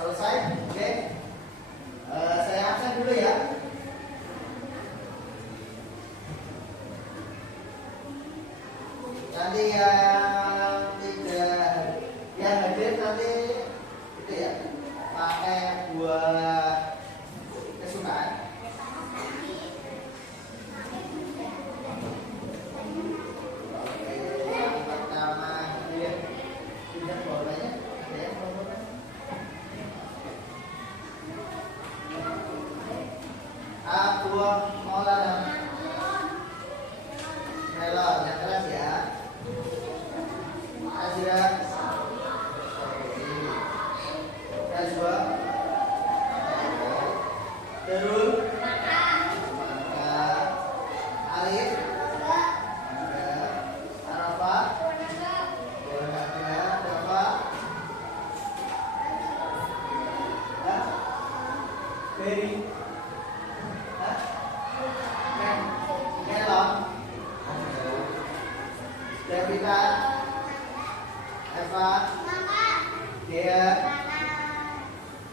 selesai. Oke. Saya absen dulu ya. Nanti yang hadir nanti itu ya pakai buah kesukaan. Oke, yang pertama dia tidak bolanya ada yang nomornya. Buah melon. Melon yang keras ya. Azra Najwa Darul Maka Alif Arafah Dafa Beri Melon Devita Eva Dea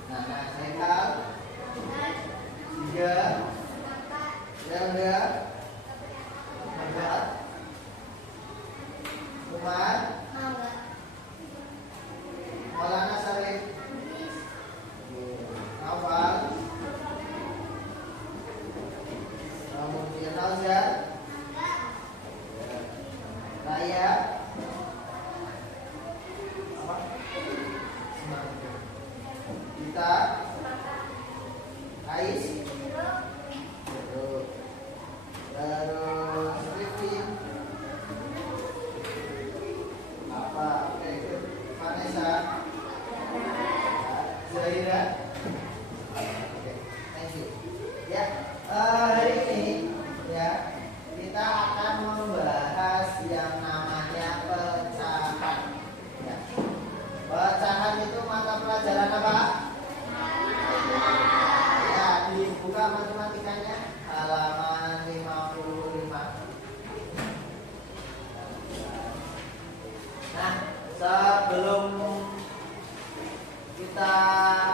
Nana Haikal Tiga Zelda Megat Umar Maulana Sarif Nawal kemudian Nauzar Raya kita Ais terus Rifki apa oke Vanessa Zahira oke thank you ya. Hari ini ya kita akan membahas yang namanya pecahan ya. Pecahan itu mata pelajaran apa? Ya, dibuka matematikanya halaman 55. Nah, sebelum kita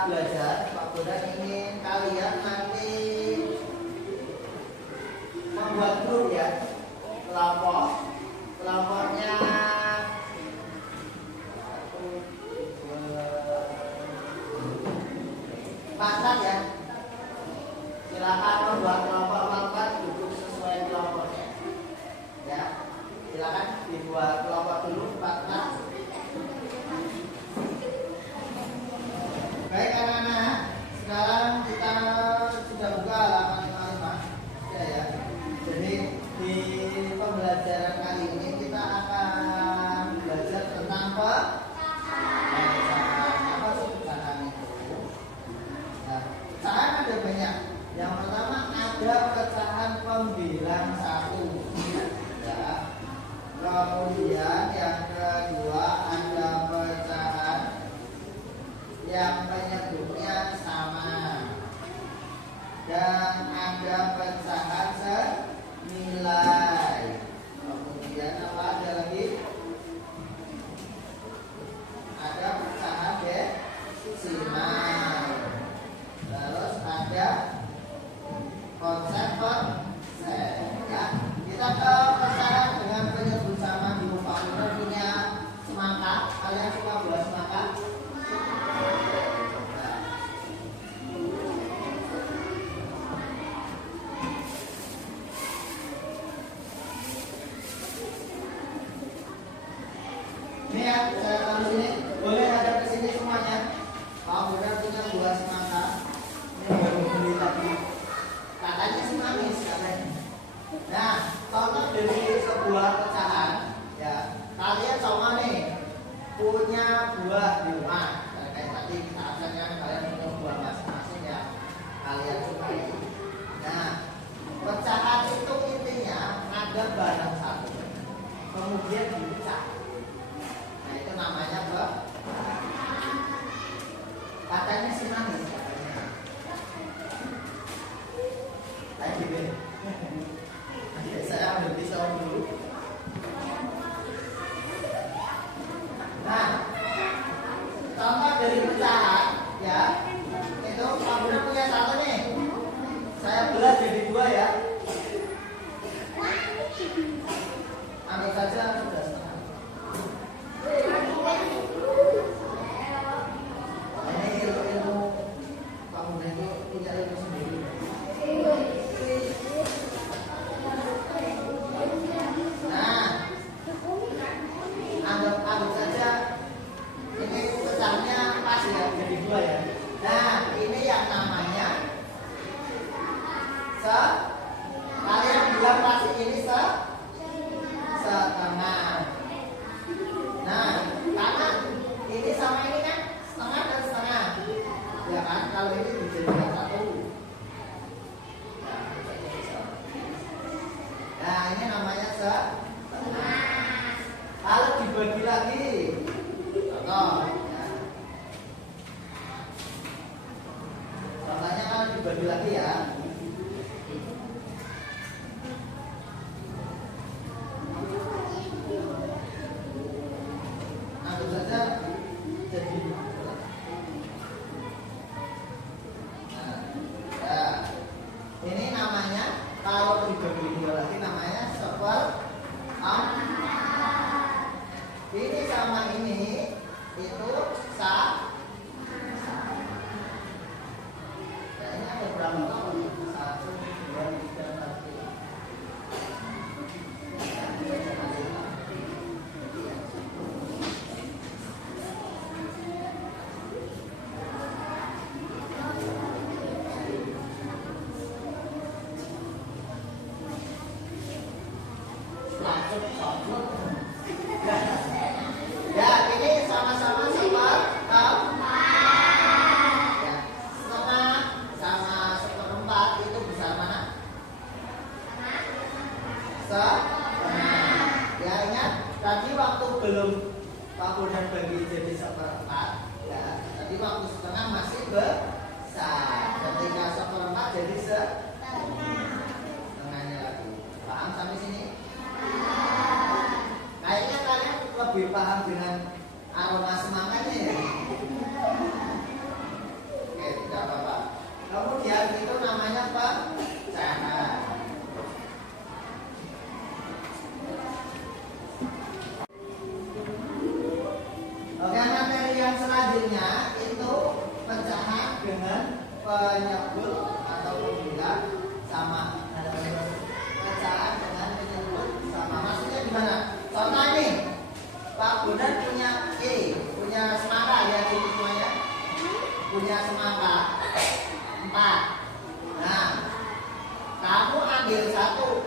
belajar, Pak Bondan ingin kalian nanti membuat grup ya, kelompoknya 4 ya. Silakan membuat kelompok duduk sesuai kelompoknya. Ya, silakan dibuat kelompok dulu 4. Baik anak-anak, sekarang kita sudah buka halaman 55 ya. Jadi di pembelajaran kali ini kita akan belajar tentang pecahan ada banyak. Yang pertama ada pecahan pembilang 1 ya. Kemudian yang kedua ada pecahan yang penyebutnya sama. Dan ada pecahan senilai. Kemudian apa ada lagi? Ada pecahan desimal. Terus ada konsep ya. Kita ke pecahan dengan penyebut sama di muka. Kita punya semangka. Kalian suka buah semangka? Ini ya, saya taruh sini. Boleh ada ke sini semuanya. Kalau benar punya buah semangka. Ini baru beli tadi. Katanya sih manis katanya. Nah, contoh dari sebuah pecahan ya. Kalian sama nih punya buah di rumah. Dan kayak tadi kita absenkan kalian punya buah masing-masing yang kalian sukai. Nah, pecahan itu intinya ada barang satu. Kemudian dipecah. Nah, itu namanya katanya sih manis katanya. Kayak gitu. Saya ambil pisau dulu. Nah, contoh dari pecahan ya, dibagi lagi. Contoh, ya. Contohnya kan dibagi lagi ya. Anggap saja jadi ini namanya kalau dibagi dua lagi namanya seperempat. Ini sama ini itu kayaknya ada berapa kali? 1, 2, 3, 1. Ya, ini sama-sama seperempat. Ya, setengah sama seperempat itu besar mana? Setengah. Ya, ingat tadi waktu belum Pak Bondan bagi jadi seperempat. Ya, tadi waktu setengah masih besar. Ketika seperempat jadi setengahnya lagi. Paham sampai sini? Kayaknya kalian lebih paham dengan aroma semangkanya ya. Oke, tidak apa-apa. Kemudian itu namanya pecahan. Oke, materi yang selanjutnya itu pecahan dengan penyebut atau pembilang sama. Pecahan dengan penyebut sama. Maksudnya gimana? Contoh ini, Pak Bondan punya punya semangka ya ini semuanya. Punya semangka 4. Nah, kamu ambil 1.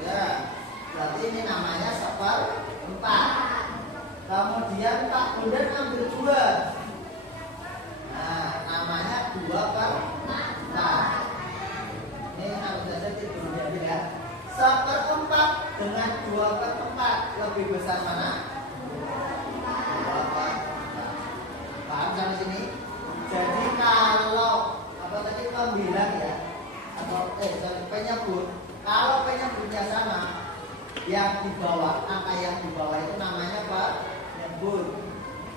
Ya, berarti ini namanya seperempat. Kemudian Pak Bondan ambil 2. Nah, namanya 2/4. Ini harus saja diambil ya. Seperempat dengan 2/4 lebih besar mana? 2/4. Paham sampai sini? Jadi kalau apa tadi pembilang ya atau penyebut, kalau penyebutnya sama, yang di bawah angka yang di bawah itu namanya penyebut,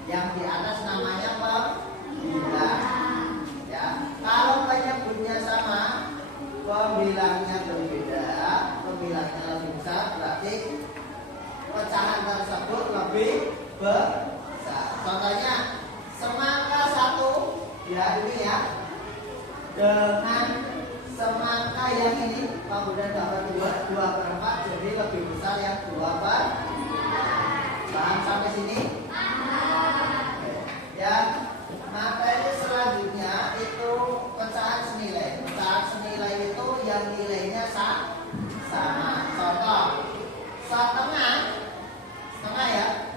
yang di atas namanya pembilang. Ya, kalau penyebutnya sama, pembilangnya berbeda, pembilangnya lebih besar, berarti pecahan tersebut lebih besar. Contohnya semangka 1 ya ini ya, dengan semangka yang ini Pak Bondan dapat 2/4, jadi lebih besar yang 2/4. Paham sampai sini? Ya, materi selanjutnya itu pecahan senilai. Pecahan senilai itu yang nilainya sama. Contoh, setengah ya.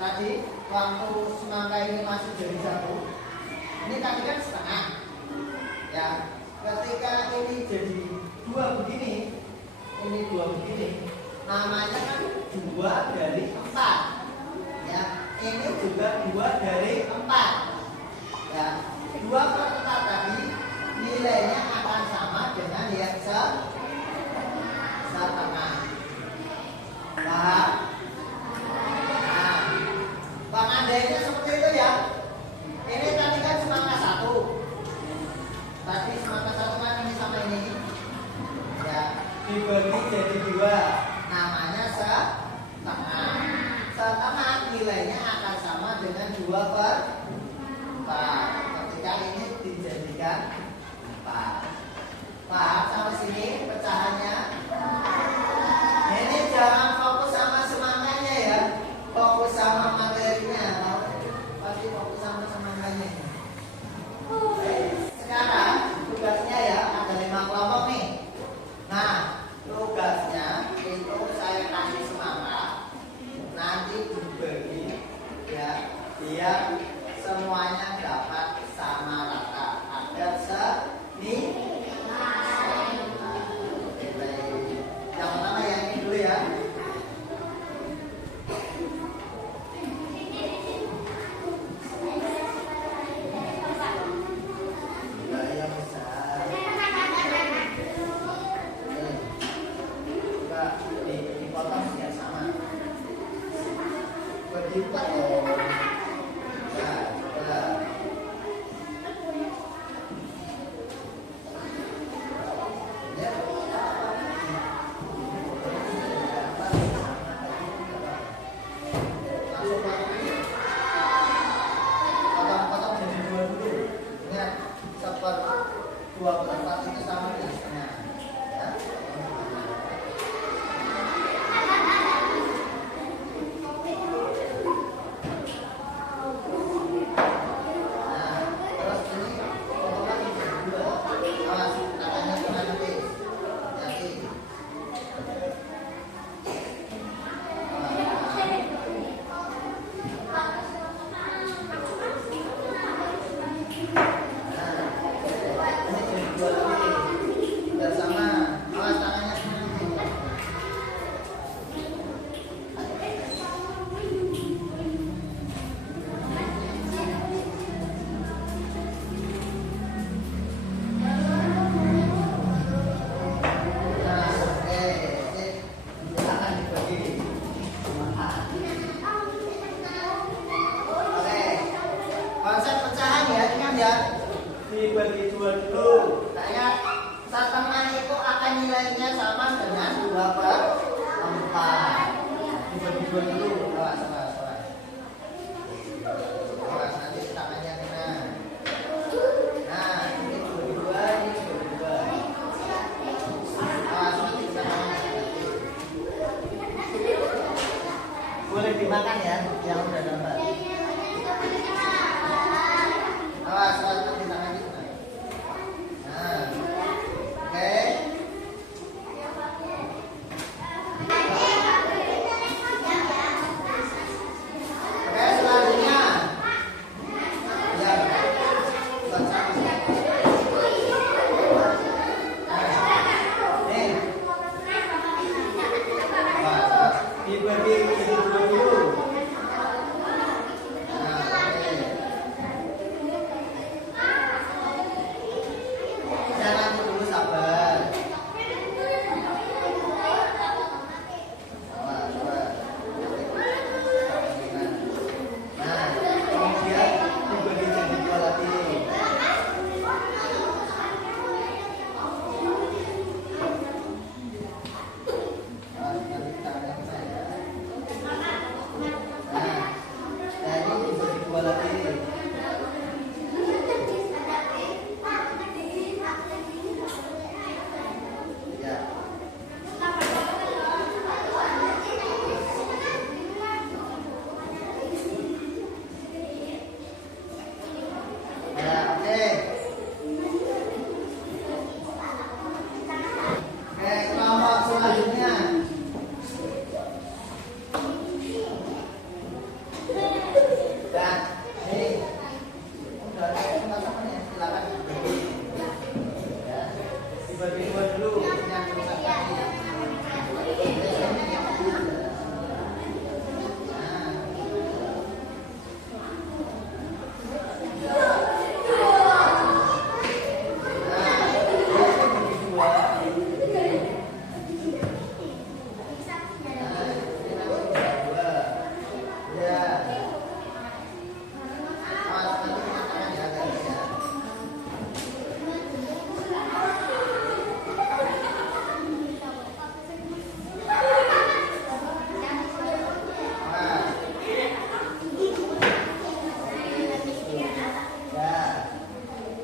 Tadi waktu semangka ini masih jadi 1. Ini tadi kan setengah. Ya, ketika ini jadi 2 begini, ini 2 begini, namanya kan 2 dari 4. Ya, ini juga 2 dari 4. Ya, 2/4 tadi nilainya akan sama dengan yang setengah. Paham? Nah, pengandainya seperti itu ya. Ini tadi kan semangka 1. Tadi semangka 1 kan ini sama ini. Ya, dibagi jadi 2. Namanya setengah. Setengah nilainya akan sama dengan 2/4. Ketika ini dijadikan 4. Paham sampai sini pecahannya? Ini jangan fokus sama semangkanya ya, fokus sama materinya. Pasti fokus sama semangkanya. Sekarang tugasnya ya ada 5 kelompok nih. Nah, tugasnya itu saya kasih semangka, nanti dibagi ya, biar semuanya dapat lipat dong. Nah, coba. Ya. Potong-potong jadi dua dulu. Ingat, dua per empat itu sama dengan setengah. Ya. Konsep pecahan ya, ingat ya, dibagi dua dulu. Kayak setengah itu akan nilainya sama dengan 2 per 4. Dibagi dua dulu. Awas, awas, awas. Awas, nanti tangannya kena. Nah, ini dibagi dua, ini dibagi dua. Awas, nanti tangannya kena. Boleh dimakan ya, yang udah dapat. Awas, awas, nanti tangannya kena. Nah, oke. Oke, selanjutnya. Ya, satu. Nih. Awas, awas. Dibagi jadi dua dulu. Jangan dulu, sabar. Awas, awas. Nah, kemudian dibagi jadi dua lagi. Awas, nanti tangannya kena ya. Nah, ini dibagi dua lagi. Ya. Ya, oke. Oke, kelompok selanjutnya. Dan ini udah ada teman-teman ya, silakan dibagi. Ya, dibagi dua dulu yang rusak tadi.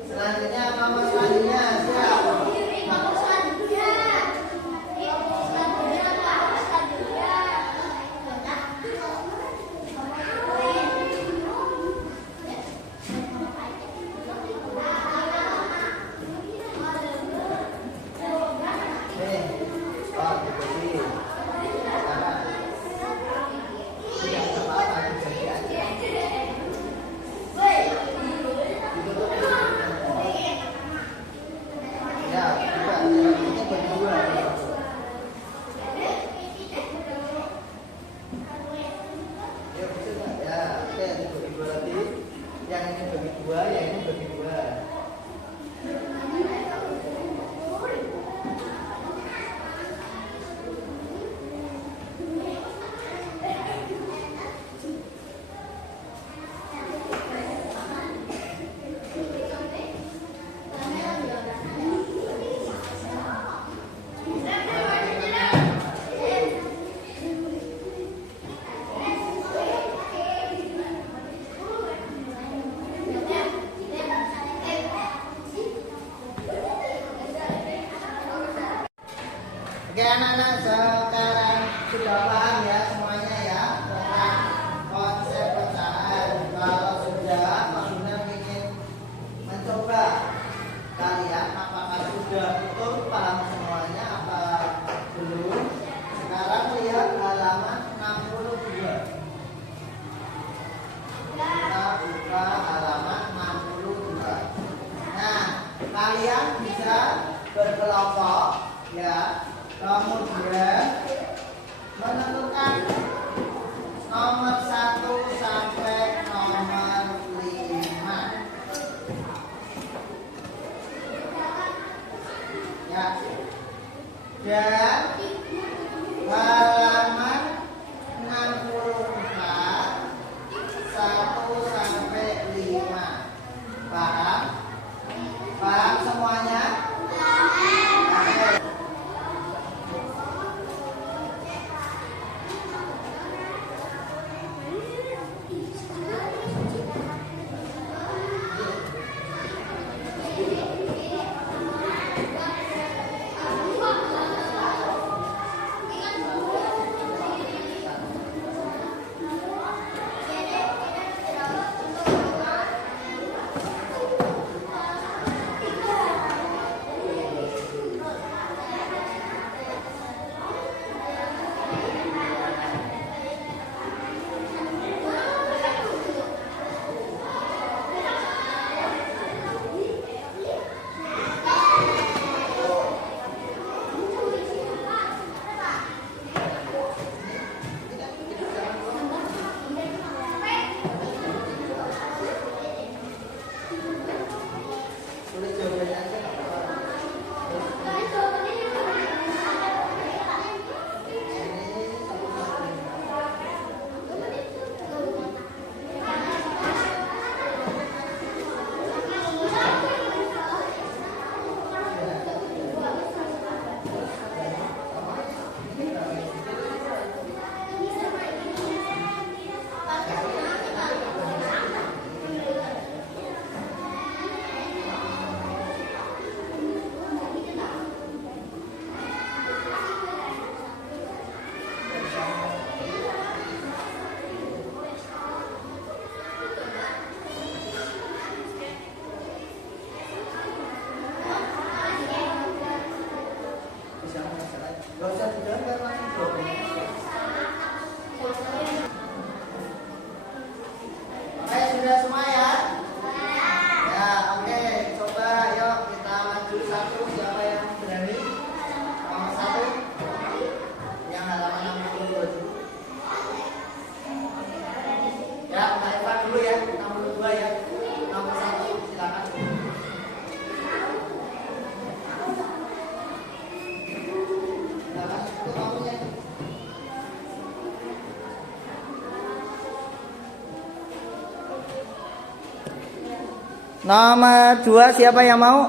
Selanjutnya, kelompok selanjutnya siap. Nih, oh, dibagi. Nah, tidak apa-apa, dibagi aja. Ditutup dulu. Ya, juga ini berdua. Ya, bisa nggak? Ya, oke, ini bagi dua lagi. Yang ini bagi dua, yang ini bagi dua. Kemudian menentukan nomor 1 sampai nomor 5. Ya. Dan halaman 64 1 sampai 5. Paham? Paham semuanya? Oke. Tulis jawabannya aja nggak apa-apa. Gak usah digambar, langsung jawabannya. Oke, sudah semua ya? Ya, oke. Coba yuk kita maju satu. Siapa yang berani? Nomor 1 yang halaman 62 dulu. Ya, Mbak Eva dulu ya. 62 ya. Nomor 1 silakan. Nomor 2 siapa yang mau?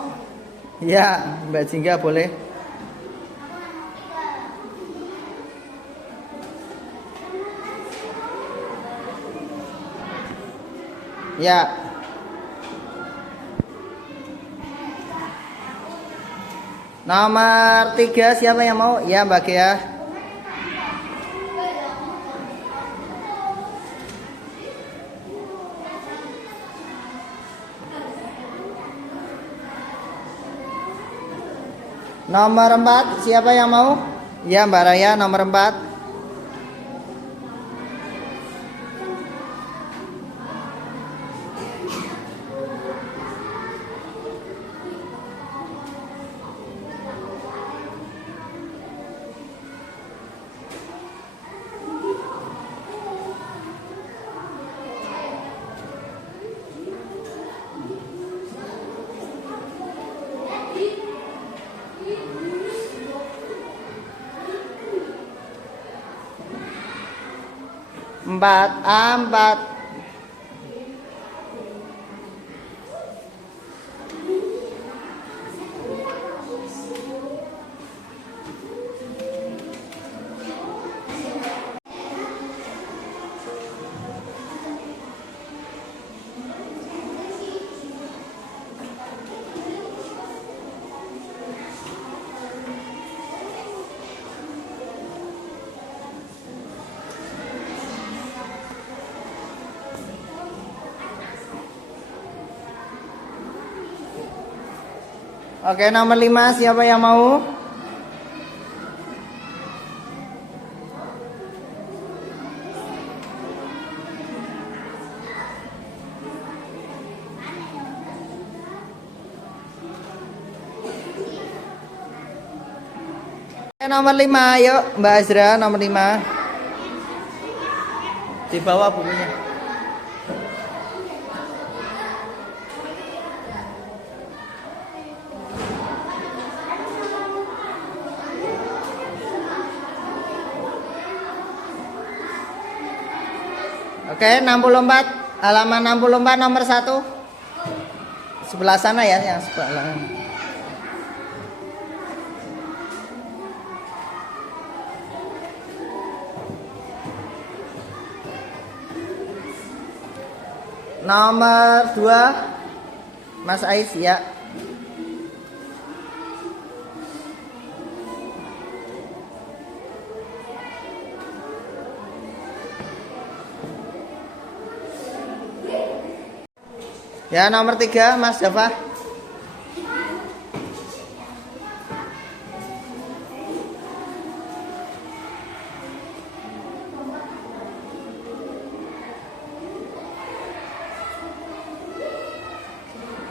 Ya, Mbak Jingga boleh. Ya. Nomor 3 siapa yang mau? Ya, Mbak Gia. Nomor 4 siapa yang mau? Ya, Mbak Raya nomor 4. Empat A4. Oke, nomor 5 siapa yang mau? Nomor 5, yuk Mbak Azra, nomor 5. Di bawah bukunya. Oke, 64, halaman 64 nomor 1. Sebelah sana ya, yang sebelah. Nomor 2 Mas Ais ya. Ya, nomor 3 Mas Java.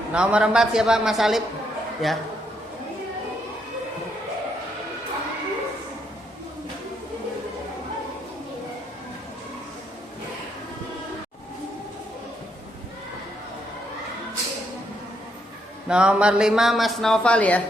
Nomor 4 siapa? Mas Alip ya. Nomor 5 Mas Noval ya.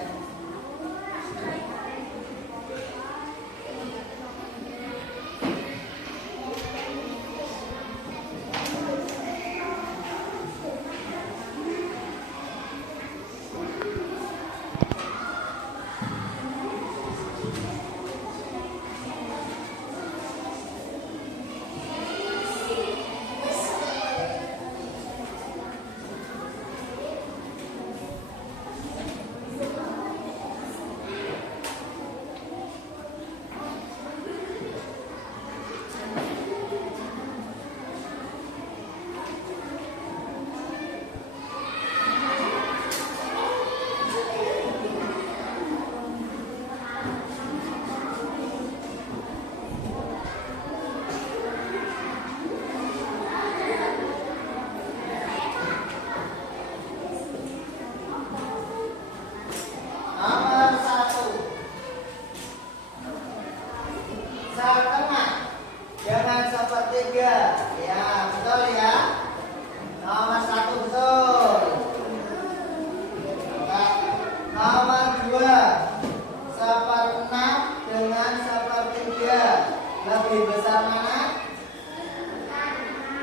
Lebih besar mana?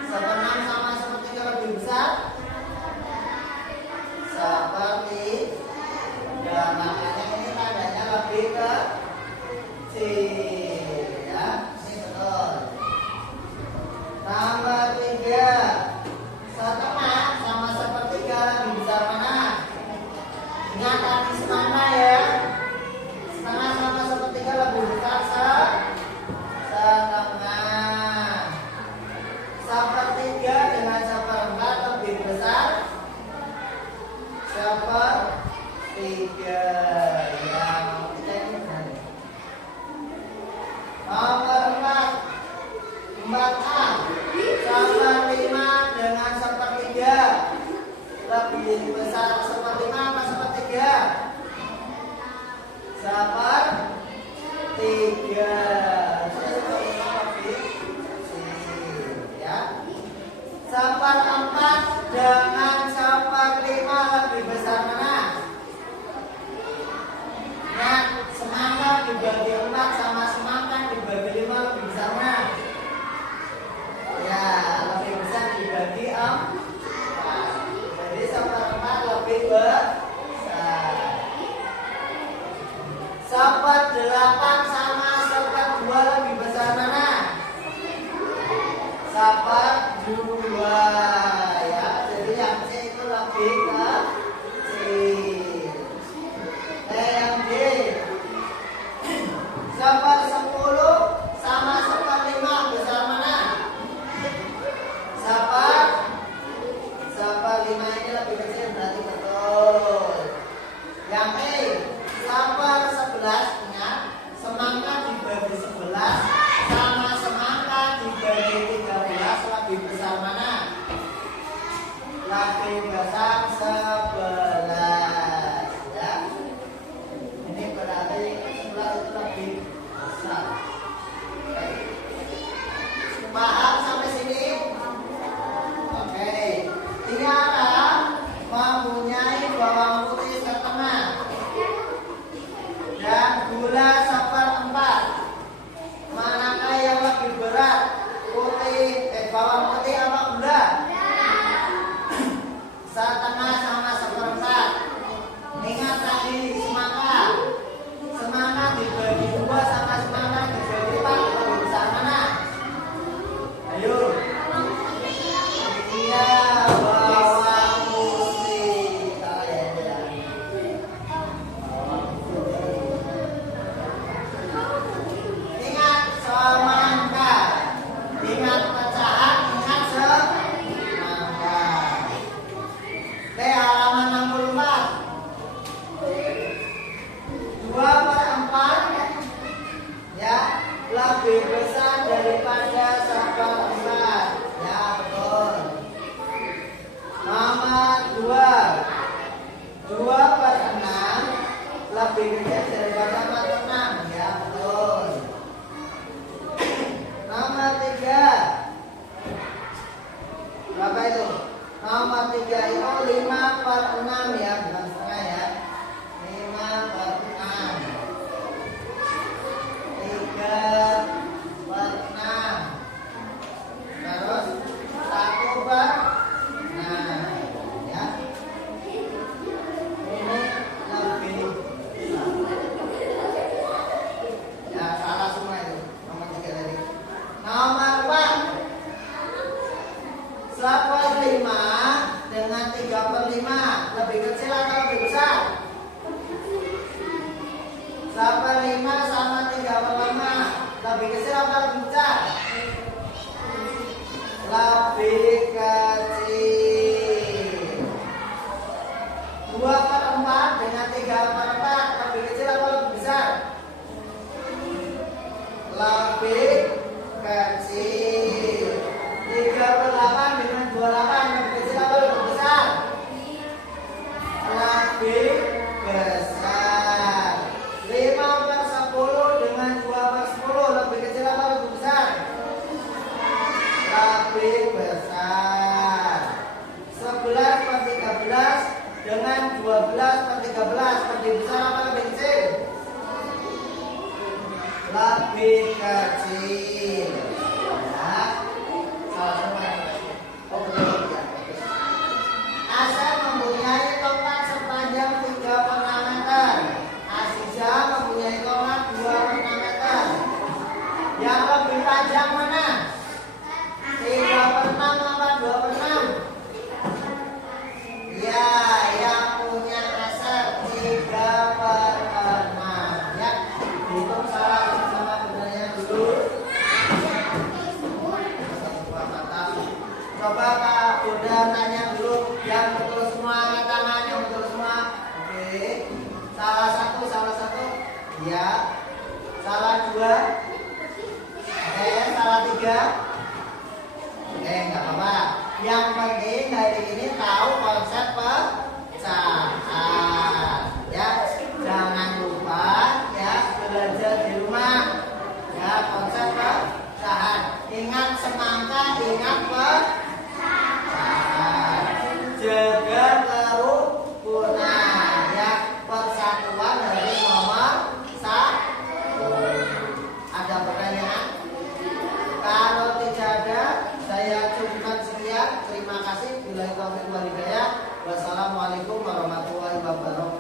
1/6 sama 1/3 lebih besar? Sepertiga. Makanya ini tandanya lebih kecil ya. Ini betul. Nomor 3, 1/6 sama 1/3 lebih besar mana? Ingat tadi semana ya. 1/2 sama 1/3 lebih besar 1/2. 1/3 dengan 1/4 lebih besar 1/3 ya. Nomor 4, 4A sama 5 dengan 1/3 lebih besar 1/5 apa 1/3? 1/3. Ya. 1/4 dengan 1/5 lebih besar mana? Nah, semangka dibagi 4 sama semangka dibagi 5 lebih besar mana? Ya, lebih besar dibagi 4. Jadi 1/4 lebih besar. 1/8 sama 1/2 lebih besar mana? 1/2 ya. Jadi yang C itu lebih kecil. Yang D 1/10 sama 1/5 besar mana? 1/5 ini lebih kecil berarti betul. Yang E 1/11, ingat semangka dibagi 11 sama semangka dibagi 13 lebih besar mana? 3 itu 5/6 ya, bukan setengah ya. 5/6. 3/6. Terus 1/6 ya. Ini lebih ya, salah semua itu. Nomor 3 tadi. Nomor 4. 1/5 dengan 3/5 lebih kecil atau lebih besar? 1/5 sama 3/5 lebih kecil atau lebih besar? Lebih kecil. 2/4 dengan 3/4 lebih kecil atau lebih besar? Lebih kecil. 3/8 dengan 28 lebih kecil atau lebih besar? Lebih besar. 5/10 dengan 2/10 lebih kecil atau lebih besar? Lebih besar. 11/13 dengan 12/13 lebih besar apa lebih kecil? Lebih kecil. Ya. Salah semua. Oh, betul ya. Asep mempunyai tongkat sepanjang 3/6 meter. Aziza mempunyai tongkat 2/6 meter. Yang lebih panjang mana? 3/6 apa 2/6? Ya, yang punya Asep 3/6 ya. Hitung salah sama benarnya dulu. Coba Kak Bunda tanya dulu yang betul semua, angkat tangan yang betul semua. Oke. Salah satu. Ya. Salah 2. Oke, salah 3. Oke, nggak apa-apa. Yang penting hari ini tahu konsep pecahan. Ya, jangan lupa ya belajar di rumah. Ya, konsep pecahan. Ingat semangka, ingat pecahan. Jaga kerukunan. Ya, persatuan dari nomor 1. Ada pertanyaan? Kalau tidak ada, saya cukupkan sekian. Terima kasih. Wassalamualaikum warahmatullahi wabarakatuh.